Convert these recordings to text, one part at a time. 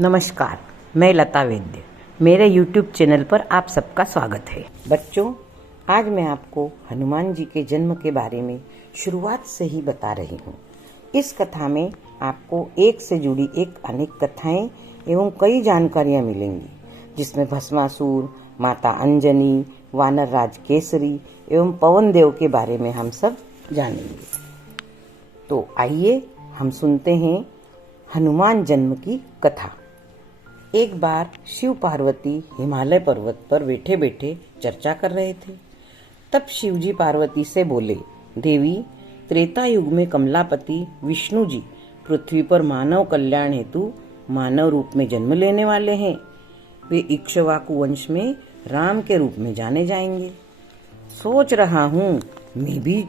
नमस्कार, मैं लता वैद्य। मेरे YouTube चैनल पर आप सबका स्वागत है। बच्चों, आज मैं आपको हनुमान जी के जन्म के बारे में शुरुआत से ही बता रही हूँ। इस कथा में आपको एक से जुड़ी एक अनेक कथाएं एवं कई जानकारियां मिलेंगी, जिसमें भस्मासुर, माता अंजनी, वानर राज केसरी एवं पवन देव के बारे में हम सब जानेंगे। तो आइए हम सुनते हैं हनुमान जन्म की कथा। एक बार शिव पार्वती हिमालय पर्वत पर बैठे बैठे चर्चा कर रहे थे। तब शिवजी पार्वती से बोले, देवी, त्रेता युग में कमलापति विष्णु जी पृथ्वी पर मानव कल्याण हेतु मानव रूप में जन्म लेने वाले हैं। वे इक्ष्वाकु वंश में राम के रूप में जाने जाएंगे। सोच रहा हूँ मैं भी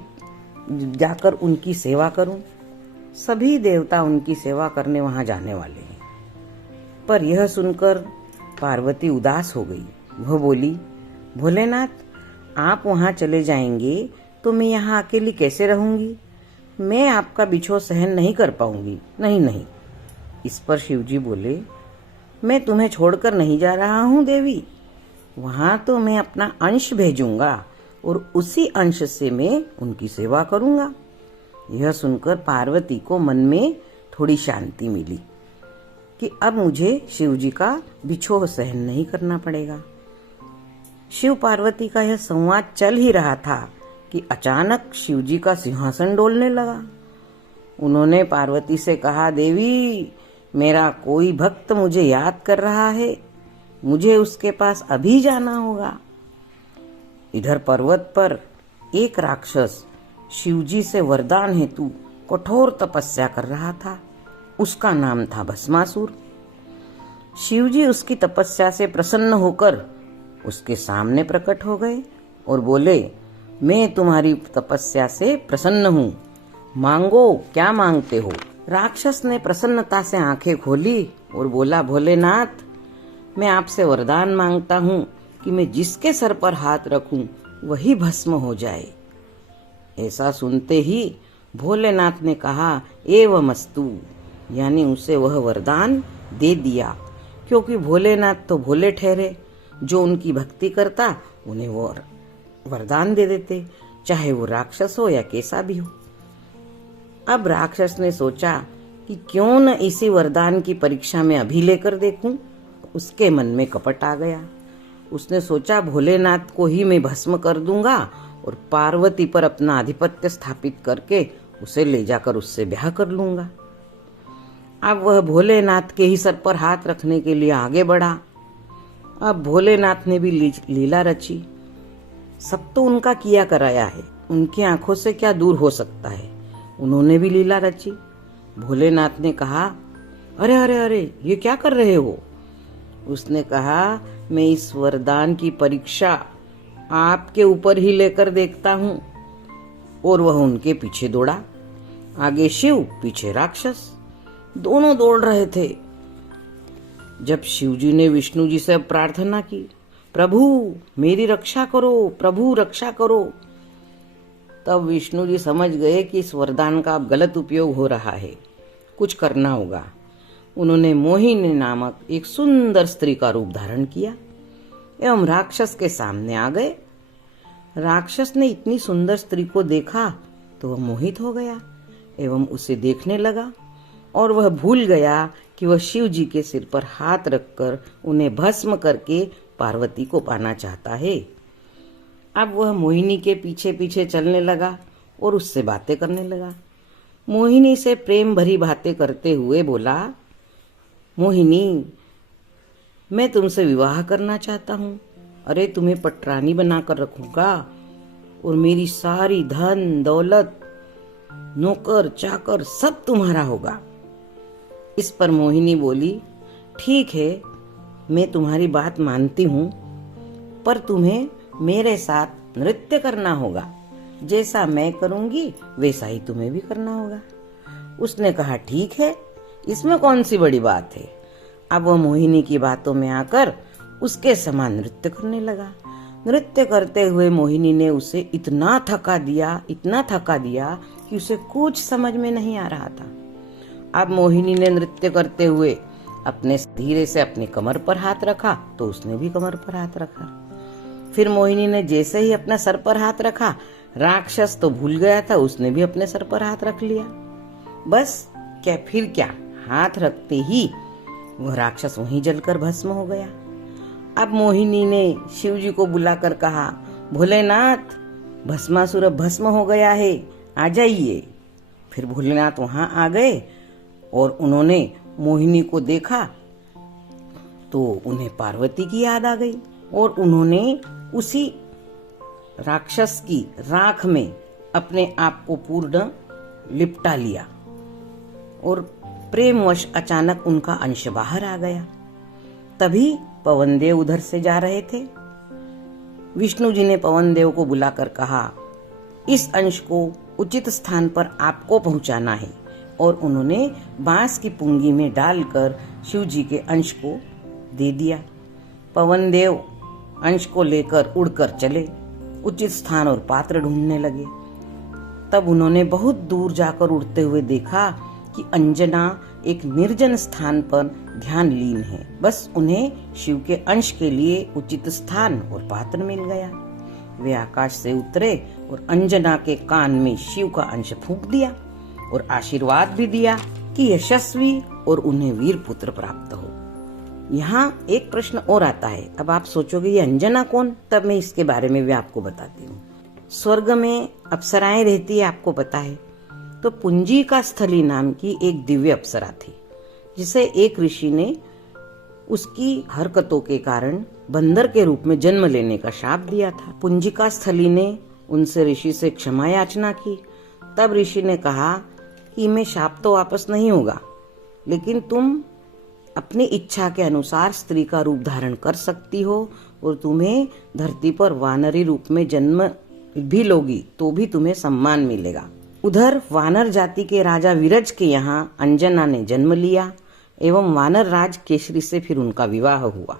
जाकर उनकी सेवा करूं। सभी देवता उनकी सेवा करने वहां जाने वाले हैं। पर यह सुनकर पार्वती उदास हो गई। वह बोली, भोलेनाथ, आप वहां चले जाएंगे तो मैं यहाँ अकेली कैसे रहूंगी? मैं आपका बिछोह सहन नहीं कर पाऊंगी। नहीं। इस पर शिवजी बोले, मैं तुम्हें छोड़कर नहीं जा रहा हूँ देवी। वहां तो मैं अपना अंश भेजूंगा और उसी अंश से मैं उनकी सेवा करूंगा। यह सुनकर पार्वती को मन में थोड़ी शांति मिली कि अब मुझे शिवजी का बिछोह सहन नहीं करना पड़ेगा। शिव पार्वती का यह संवाद चल ही रहा था कि अचानक शिवजी का सिंहासन डोलने लगा। उन्होंने पार्वती से कहा, देवी, मेरा कोई भक्त मुझे याद कर रहा है। मुझे उसके पास अभी जाना होगा। इधर पर्वत पर एक राक्षस शिवजी से वरदान हेतु कठोर तपस्या कर रहा था। उसका नाम था भस्मासुर। शिवजी उसकी तपस्या से प्रसन्न होकर उसके सामने प्रकट हो गए और बोले, मैं तुम्हारी तपस्या से प्रसन्न हूँ, मांगो, क्या मांगते हो? राक्षस ने प्रसन्नता से आंखें खोली और बोला, भोलेनाथ, मैं आपसे वरदान मांगता हूँ कि मैं जिसके सर पर हाथ रखूं वही भस्म हो जाए। ऐसा सुनते ही भोलेनाथ ने कहा, एवमस्तु, यानी उसे वह वरदान दे दिया। क्योंकि भोलेनाथ तो भोले ठहरे, जो उनकी भक्ति करता उन्हें वो वरदान दे देते, चाहे वो राक्षस हो या कैसा भी हो। अब राक्षस ने सोचा कि क्यों न इसी वरदान की परीक्षा में अभी लेकर देखूं। उसके मन में कपट आ गया। उसने सोचा, भोलेनाथ को ही मैं भस्म कर दूंगा और पार्वती पर अपना आधिपत्य स्थापित करके उसे ले जाकर उससे ब्याह कर लूंगा। अब वह भोलेनाथ के ही सर पर हाथ रखने के लिए आगे बढ़ा। अब भोलेनाथ ने भी लीला रची। सब तो उनका किया कराया है, उनकी आंखों से क्या दूर हो सकता है। उन्होंने भी लीला रची। भोलेनाथ ने कहा, अरे अरे अरे, ये क्या कर रहे हो? उसने कहा, मैं इस वरदान की परीक्षा आपके ऊपर ही लेकर देखता हूं। और वह उनके पीछे दौड़ा। आगे शिव, पीछे राक्षस, दोनों दौड़ रहे थे। जब शिवजी ने विष्णु जी से प्रार्थना की, प्रभु मेरी रक्षा करो, प्रभु रक्षा करो, तब विष्णु जी समझ गए कि इस वरदान का अब गलत उपयोग हो रहा है, कुछ करना होगा। उन्होंने मोहिनी नामक एक सुंदर स्त्री का रूप धारण किया एवं राक्षस के सामने आ गए। राक्षस ने इतनी सुंदर स्त्री को देखा तो वह मोहित हो गया एवं उसे देखने लगा और वह भूल गया कि वह शिव जी के सिर पर हाथ रखकर उन्हें भस्म करके पार्वती को पाना चाहता है। अब वह मोहिनी के पीछे पीछे चलने लगा और उससे बातें करने लगा। मोहिनी से प्रेम भरी बातें करते हुए बोला, मोहिनी, मैं तुमसे विवाह करना चाहता हूँ। अरे, तुम्हें पटरानी बनाकर रखूंगा और मेरी सारी धन दौलत, नौकर चाकर सब तुम्हारा होगा। इस पर मोहिनी बोली, ठीक है, मैं तुम्हारी बात मानती हूँ, पर तुम्हें मेरे साथ नृत्य करना होगा। जैसा मैं करूंगी वैसा ही तुम्हें भी करना होगा। उसने कहा, ठीक है, इसमें कौन सी बड़ी बात है। अब वह मोहिनी की बातों में आकर उसके समान नृत्य करने लगा। नृत्य करते हुए मोहिनी ने उसे इतना थका दिया कि उसे कुछ समझ में नहीं आ रहा था। अब मोहिनी ने नृत्य करते हुए अपने धीरे से अपनी कमर पर हाथ रखा तो उसने भी कमर पर हाथ रखा। फिर मोहिनी ने जैसे ही अपने सर पर हाथ रखा, राक्षस तो भूल गया था, उसने भी अपने सर पर हाथ रख लिया। बस फिर क्या, हाथ रखते ही वह राक्षस वहीं जलकर भस्म हो गया। अब मोहिनी ने शिव जी को बुलाकर कहा, भोलेनाथ, भस्मासुर भस्म हो गया है, आ जाइए। फिर भोलेनाथ वहां आ गए और उन्होंने मोहिनी को देखा तो उन्हें पार्वती की याद आ गई और उन्होंने उसी राक्षस की राख में अपने आप को पूर्ण लिपटा लिया और प्रेमवश अचानक उनका अंश बाहर आ गया। तभी पवनदेव उधर से जा रहे थे। विष्णु जी ने पवनदेव को बुलाकर कहा, इस अंश को उचित स्थान पर आपको पहुंचाना है, और उन्होंने बांस की पुंगी में डालकर शिव जी के अंश को दे दिया। पवनदेव अंश को लेकर उड़कर चले, उचित स्थान और पात्र ढूंढने लगे। तब उन्होंने बहुत दूर जाकर उड़ते हुए देखा कि अंजना एक निर्जन स्थान पर ध्यान लीन है। बस उन्हें शिव के अंश के लिए उचित स्थान और पात्र मिल गया। वे आकाश से उतरे और अंजना के कान में शिव का अंश फूंक दिया और आशीर्वाद भी दिया कि यशस्वी और उन्हें वीर पुत्र प्राप्त हो। यहाँ एक प्रश्न और आता है। अब आप सोचोगे ये अंजना कौन? तब मैं इसके बारे में भी आपको बताती हूँ। स्वर्ग में अप्सराएं रहती है, आपको पता है। तो पुंजिका स्थली नाम की एक दिव्य अप्सरा थी, जिसे एक ऋषि ने उसकी हरकतों के कारण बंदर के रूप में जन्म लेने का शाप दिया था। पुंजिका स्थली ने उनसे ऋषि से क्षमा याचना की। तब ऋषि ने कहा कि मैं शाप तो वापस नहीं होगा, लेकिन तुम अपनी इच्छा के अनुसार स्त्री का रूप धारण कर सकती हो और तुम्हें धरती पर वानरी रूप में जन्म भी लोगी तो भी तुम्हें सम्मान मिलेगा। उधर वानर जाति के राजा विरज के यहाँ अंजना ने जन्म लिया एवं वानर राज केसरी से फिर उनका विवाह हुआ।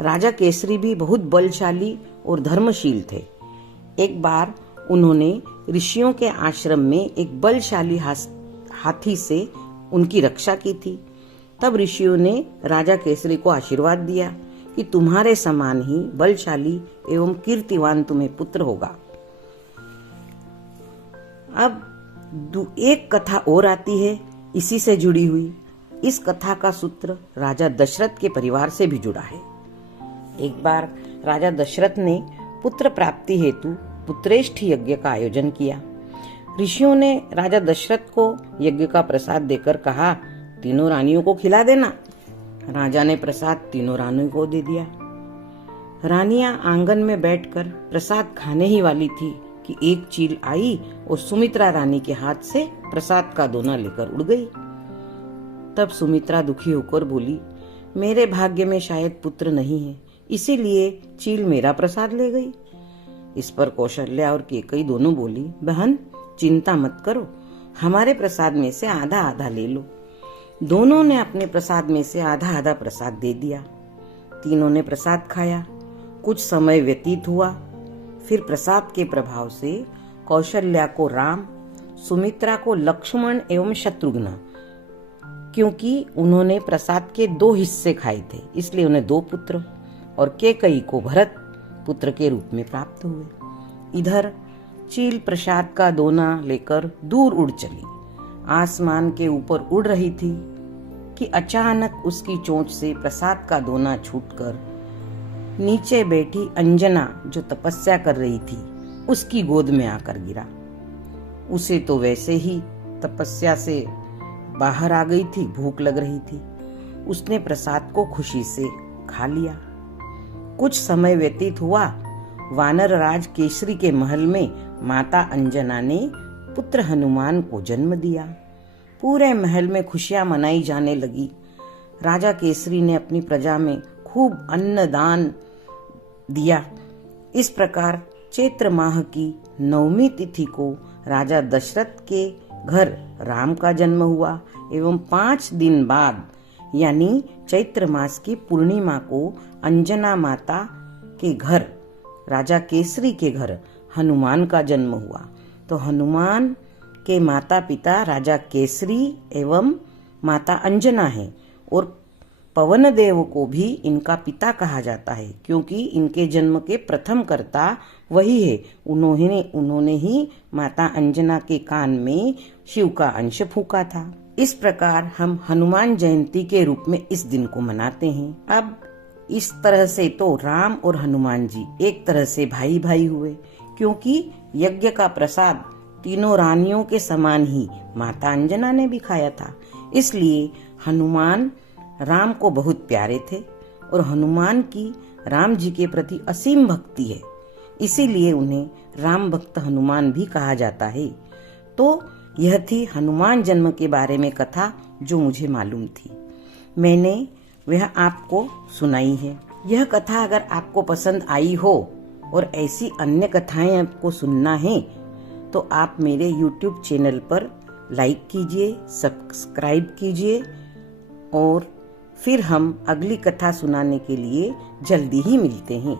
राजा केसरी भी बहुत बलशाली और धर्मशील थे। एक बार उन्होंने ऋषियों के आश्रम में एक बलशाली हाथी से उनकी रक्षा की थी। तब ऋषियों ने राजा केसरी को आशीर्वाद दिया कि तुम्हारे समान ही बलशाली एवं कीर्तिवान तुम्हें पुत्र होगा। अब एक कथा और आती है इसी से जुड़ी हुई। इस कथा का सूत्र राजा दशरथ के परिवार से भी जुड़ा है। एक बार राजा दशरथ ने पुत्र प्राप्ति हेतु पुत्रेष्ठ यज्ञ का आयोजन किया। ऋषियों ने राजा दशरथ को यज्ञ का प्रसाद देकर कहा, तीनों रानियों को खिला देना। राजा ने प्रसाद तीनों रानियों को दे दिया। रानियां आंगन में बैठकर प्रसाद खाने ही वाली थी कि एक चील आई और सुमित्रा रानी के हाथ से प्रसाद का दोना लेकर उड़ गई। तब सुमित्रा दुखी होकर बोली, मेरे भाग्य में शायद पुत्र नहीं है, इसीलिए चील मेरा प्रसाद ले गई। इस पर कौशल्या और केकई दोनों बोली, बहन चिंता मत करो, हमारे प्रसाद में से आधा आधा ले लो। दोनों ने अपने प्रसाद में से आधा आधा प्रसाद दे दिया। तीनों ने प्रसाद खाया। कुछ समय व्यतीत हुआ। फिर प्रसाद के प्रभाव से कौशल्या को राम, सुमित्रा को लक्ष्मण एवं शत्रुघ्न, क्योंकि उन्होंने प्रसाद के 2 हिस्से खाए थे इसलिए उन्हें 2 पुत्र, और केकई को भरत पुत्र के रूप में प्राप्त हुए। इधर चील प्रसाद का दोना लेकर दूर उड़ चली। आसमान के ऊपर उड़ रही थी कि अचानक उसकी चोंच से प्रसाद का दोना छूटकर नीचे बैठी अंजना जो तपस्या कर रही थी उसकी गोद में आकर गिरा। उसे तो वैसे ही तपस्या से बाहर आ गई थी, भूख लग रही थी। उसने प्रसाद को खुशी से खा लिया। कुछ समय व्यतीत हुआ। वानर राज केसरी के महल में माता अंजना ने पुत्र हनुमान को जन्म दिया। पूरे महल में खुशियां मनाई जाने लगी। राजा केसरी ने अपनी प्रजा में खूब अन्नदान दिया। इस प्रकार चैत्र माह की 9वीं तिथि को राजा दशरथ के घर राम का जन्म हुआ एवं 5 दिन बाद यानी चैत्र मास की पूर्णिमा को अंजना माता के घर, राजा केसरी के घर हनुमान का जन्म हुआ। तो हनुमान के माता पिता राजा केसरी एवं माता अंजना है और पवन देव को भी इनका पिता कहा जाता है, क्योंकि इनके जन्म के प्रथम कर्ता वही है। उन्होंने ही माता अंजना के कान में शिव का अंश फूंका था। इस प्रकार हम हनुमान जयंती के रूप में इस दिन को मनाते हैं। अब इस तरह से तो राम और हनुमान जी एक तरह से भाई भाई हुए, क्योंकि यज्ञ का प्रसाद तीनों रानियों के समान ही माता अंजना ने भी खाया था। इसलिए हनुमान राम को बहुत प्यारे थे और हनुमान की राम जी के प्रति असीम भक्ति है, इसीलिए उन्हें राम भक्त हनुमान भी कहा जाता है। तो यह थी हनुमान जन्म के बारे में कथा जो मुझे मालूम थी, मैंने वह आपको सुनाई है। यह कथा अगर आपको पसंद आई हो और ऐसी अन्य कथाएं आपको सुनना है तो आप मेरे YouTube चैनल पर लाइक कीजिए, सब्सक्राइब कीजिए और फिर हम अगली कथा सुनाने के लिए जल्दी ही मिलते हैं।